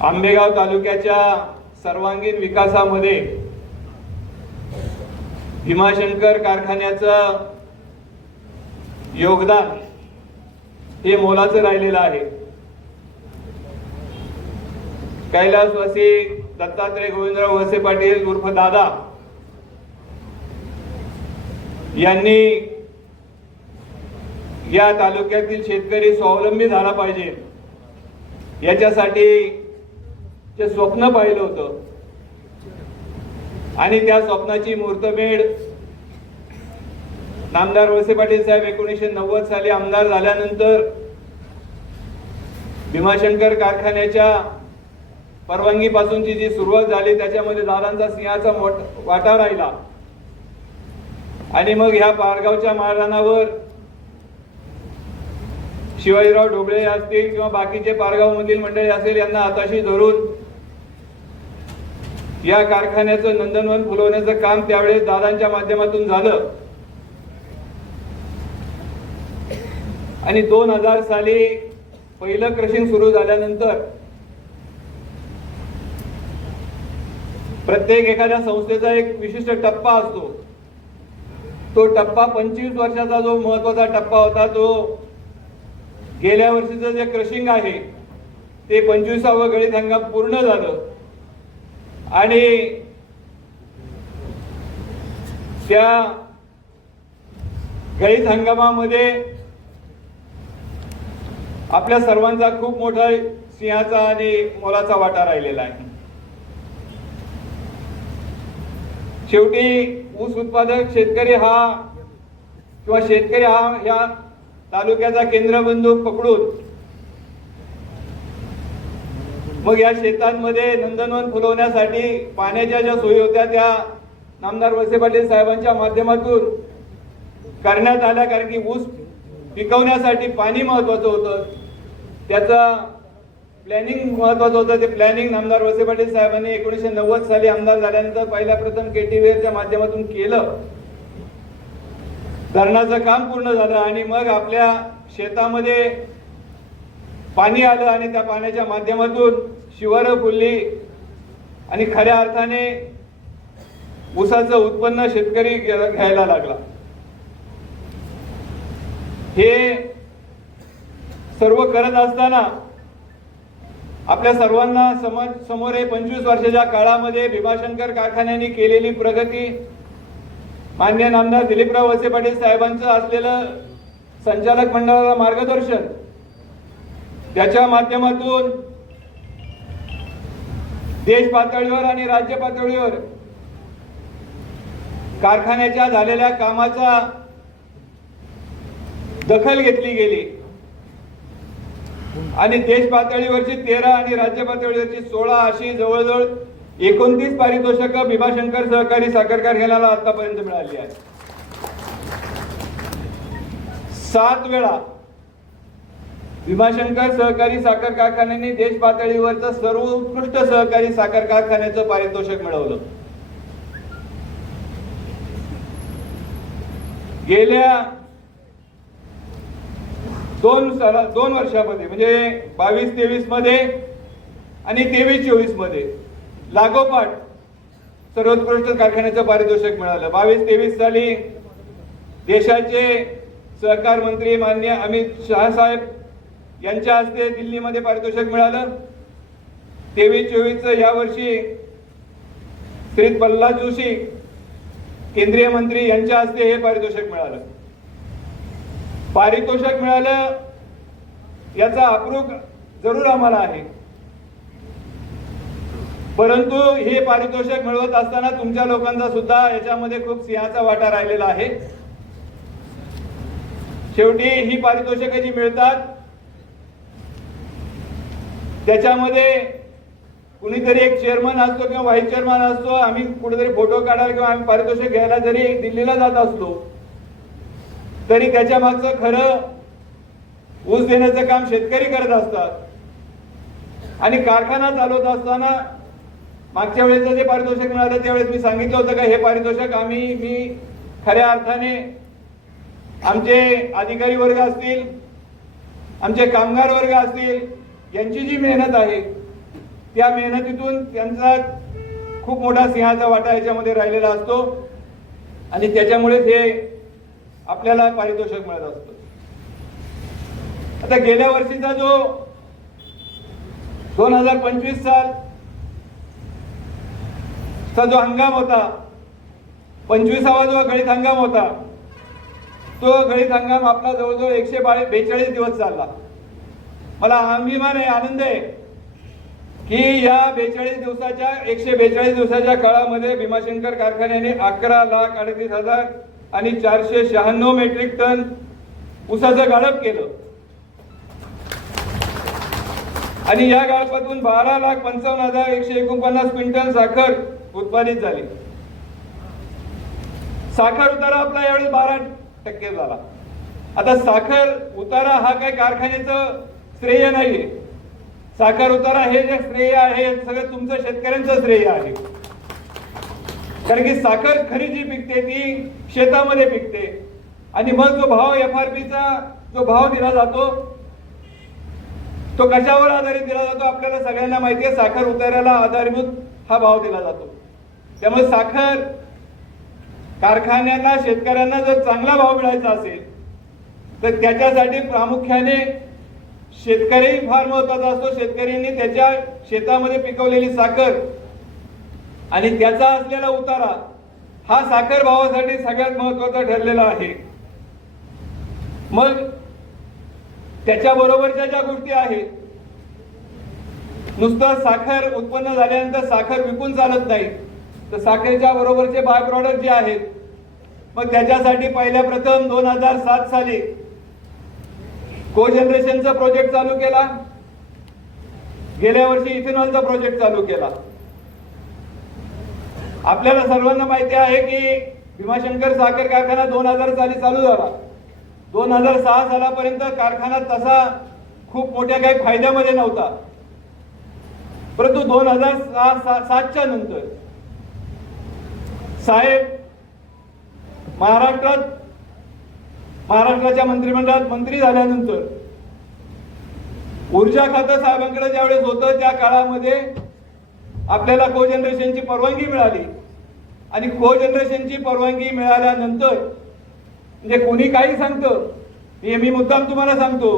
आंबेगाव तालुक्याच्या सर्वांगीण विकासामध्ये भीमाशंकर कारखान्याचं योगदान हे मोलाचं राहिलेलं आहे. कैलासवासी दत्तात्रय गोविंदराव वसे पाटील उर्फ दादा यांनी या तालुक्यातील शेतकरी स्वावलंबी झाला पाहिजे. याच्यासाठी ते स्वप्न पाहिलं होतं. आणि त्या स्वप्नाची मुहूर्तमेढ नामदार वळसे पाटील साहेब एकोणीसशे नव्वद साली आमदार झाल्यानंतर भीमाशंकर कारखान्याच्या परवानगीपासूनची जी सुरुवात झाली त्याच्यामध्ये दादांचा सिंहाचा वाटा राहिला. आणि मग ह्या पारगावच्या मैदानावर शिवाजीराव ढोबळे असतील किंवा बाकीचे पारगाव मधील मंडळी असेल यांना हाताशी धरून या कारखान्याचं नंदनवन फुलवण्याचं काम त्यावेळेस दादांच्या माध्यमातून झालं. आणि दोन हजार साली पहिलं क्रशिंग सुरू झाल्यानंतर प्रत्येक एखाद्या संस्थेचा एक विशिष्ट टप्पा असतो. तो टप्पा पंचवीस वर्षाचा जो महत्त्वाचा टप्पा होता तो गेल्या वर्षीचं जे क्रशिंग आहे ते पंचवीसावं गळीत हंगाम पूर्ण झालं. आणि त्या गळीत हंगामामध्ये आपल्या सर्वांचा खूप मोठा सिंहाचा आणि मोलाचा वाटा राहिलेला आहे. शेवटी ऊस उत्पादक शेतकरी हा किंवा शेतकरी हा या तालुक्याचा केंद्रबिंदू पकडून मग या शेतांमध्ये नंदनवन फुलवण्यासाठी पाण्याच्या ज्या सोयी होत्या त्या नामदार वसे पाटील साहेबांच्या माध्यमातून करण्यात आल्या कारण की ऊस पिकवण्यासाठी पाणी महत्वाचं होतं. त्याचा प्लॅनिंग महत्वाचं होतं. ते प्लॅनिंग नामदार वसे पाटील साहेबांनी एकोणीसशे नव्वद साली आमदार झाल्यानंतर पहिल्या प्रथम केटीवेअरच्या माध्यमातून केलं. धरणाचं काम पूर्ण झालं आणि मग आपल्या शेतामध्ये पाणी आलं आणि त्या पाण्याच्या माध्यमातून शिवारं फुलली आणि खऱ्या अर्थाने ऊसाचं उत्पन्न शेतकरी घ्या- घ्यायला लागला. हे सर्व करत असताना आपल्या सर्वांना समज समोर हे पंचवीस वर्षाच्या काळामध्ये भीमाशंकर कारखान्याने केलेली प्रगती मान्य नामदार दिलीपराव वसे पाटील साहेबांचं असलेलं संचालक मंडळाला मार्गदर्शन त्याच्या माध्यमातून देश पातळीवर आणि राज्य पातळीवर कारखान्याच्या झालेल्या कामाचा दखल घेतली गेली. आणि देश पातळीवरची तेरा आणि राज्य पातळीवरची सोळा अशी जवळजवळ एकोणतीस पारितोषक भीमाशंकर सहकारी साखर कारखान्याला आतापर्यंत मिळाली आहेत. सात वेळा भीमाशंकर सहकारी साखर कारखान्याने देश पातळीवरचं सर्व उत्कृष्ट सहकारी साखर कारखान्याचं पारितोषिक मिळवलं. गेल्या दोन साला दोन वर्षामध्ये म्हणजे बावीस तेवीसमध्ये आणि तेवीस चोवीसमध्ये लागोपाठ सर्वोत्कृष्ट कारखान्याचं पारितोषिक मिळालं. बावीस तेवीस साली देशाचे सहकार मंत्री मान्य अमित शहा साहेब यांच्या हस्ते दिल्लीमध्ये पारितोषिक मिळालं. तेवीस चोवीसचं यावर्षी श्री प्रल्हाद जोशी केंद्रीय मंत्री यांच्या हस्ते हे पारितोषिक मिळालं. पारितोषिक मिळालं याचा अप्रूप जरूर आम्हाला आहे. परंतु हे पारितोषिक मिळवत असताना तुमच्या लोकांचा सुद्धा याच्यामध्ये खूप सिंहाचा वाटा राहिलेला आहे. शेवटी ही पारितोषिकं जी मिळतात त्याच्यामध्ये कुणीतरी एक चेअरमन असतो किंवा व्हाईस चेअरमन असतो आम्ही कुठेतरी फोटो काढायला किंवा आम्ही पारितोषिक घ्यायला जरी दिल्लीला जात असलो तरी त्याच्या मागचं खरं ऊस देण्याचं काम शेतकरी करत असतात. आणि कारखाना चालवत असताना मागच्या वेळेस जे पारितोषिक मिळालं त्यावेळेस मी सांगितलं होतं का हे पारितोषिक आम्ही मी खऱ्या अर्थाने आमचे अधिकारी वर्ग असतील आमचे कामगार वर्ग असतील यांची जी मेहनत आहे त्या मेहनतीतून त्यांचा खूप मोठा सिंहाचा वाटा याच्यामध्ये राहिलेला असतो आणि त्याच्यामुळेच हे आपल्याला पारितोषिक मिळत असतं. आता गेल्या वर्षीचा जो दोन हजार पंचवीस साल चा जो हंगाम होता पंचवीसावा जो गळीत हंगाम होता तो गळीत हंगाम आपला जवळजवळ एकशे बाळे बेचाळीस दिवस चालला. मला अभिमान आहे आनंद आहे की या बेचाळीस दिवसाच्या एकशे बेचाळीस दिवसाच्या काळामध्ये भीमाशंकर कारखान्याने अकरा लाख अडतीस हजार आणि चारशे शहाण्णव मेट्रिक टन उसाचं गाळप केलं. आणि या गाळपातून बारा लाख पंचावन्न हजार एकशे एकोणपन्नास क्विंटल साखर उत्पादित झाली. साखर उतारा आपला यावेळी बारा टक्के झाला. आता साखर उतारा हा काही कारखान्याचं श्रेय नाहीये. साखर उतारा हे जे श्रेय आहे सगळं तुमचं शेतकऱ्यांचं श्रेय आहे. कारण की साखर खरी जी पिकते ती शेतामध्ये पिकते. आणि मग जो भाव एफ आर पीचा जो भाव दिला जातो तो कशावर आधारित दिला जातो आपल्याला सगळ्यांना माहिती आहे साखर उतार्याला आधारभूत हा भाव दिला जातो. त्यामुळे साखर कारखान्यांना शेतकऱ्यांना जर चांगला भाव मिळायचा असेल तर त्याच्यासाठी प्रामुख्याने शेतकरी फार महत्त्वाचा असतो. शेतकऱ्यांनी त्याच्या शेतामध्ये पिकवलेली साखर आणि त्याचा असलेला उतारा हा साखर भावासाठी सगळ्यात महत्त्वाचा ठरलेला आहे. मग त्याच्या बरोबरच्या ज्या गोष्टी आहेत नुसतं साखर उत्पन्न झाल्यानंतर साखर विकून चालत नाही तर साखरेच्या बरोबरचे बाय प्रॉडक्ट जे आहेत मग त्याच्यासाठी पहिल्या प्रथम दोन हजार सात साली को जनरेशनचा प्रोजेक्ट चालू केला. गेल्या वर्षी इथेनॉलचा प्रोजेक्ट चालू केला. आपल्याला सर्वांना माहिती आहे की भीमाशंकर साखर कारखाना दोन हजार साली चालू झाला. दोन हजार सहा सालापर्यंत कारखाना तसा खूप मोठ्या काही फायद्यामध्ये नव्हता. परंतु दोन हजार सहा सा- सातच्या नंतर साहेब महाराष्ट्रात महाराष्ट्राच्या मंत्रिमंडळात मंत्री झाल्यानंतर ऊर्जा खातं साहेबांकडे ज्यावेळेस होतं त्या काळामध्ये आपल्याला को जनरेशनची परवानगी मिळाली. आणि को जनरेशनची परवानगी मिळाल्यानंतर म्हणजे कोणी काही सांगतं हे मी मुद्दाम तुम्हाला सांगतो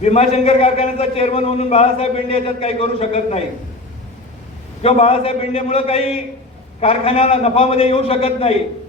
भीमाशंकर कारखान्याचा चेअरमन म्हणून बाळासाहेब बेंडे याच्यात काही करू शकत नाही. किंवा बाळासाहेब बेंडेमुळे काही कारखान्याला नफामध्ये येऊ शकत नाही.